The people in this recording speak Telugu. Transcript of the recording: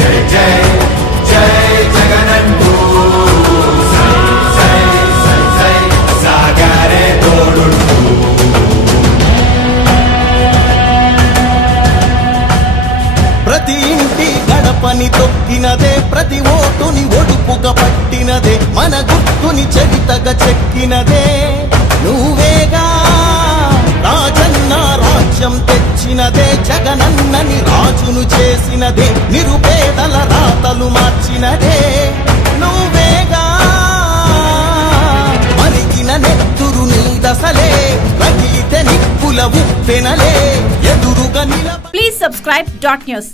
జై జై జై జగనంటూ సై సై సై సాగరే తోడుంటూ. ప్రతి ఇంటి గడపని తొక్కినదే, ప్రతి ఓటుని ఒడుపుగా పట్టినదే, మన గుర్తుని చరితగా చెక్కినదే నువ్వేగా. రాజన్న రాజ్యం తెచ్చినదే, జగనన్నని రాజును చేసినదే, నిరుపేదల రాతలు మార్చినదే నువ్వేగా. మరిగిన నెత్తురు నీ దశలే, రగిలితే నిప్పుల ఉప్పెనలే, ఎదురుగా నిలబ. Please subscribe .news.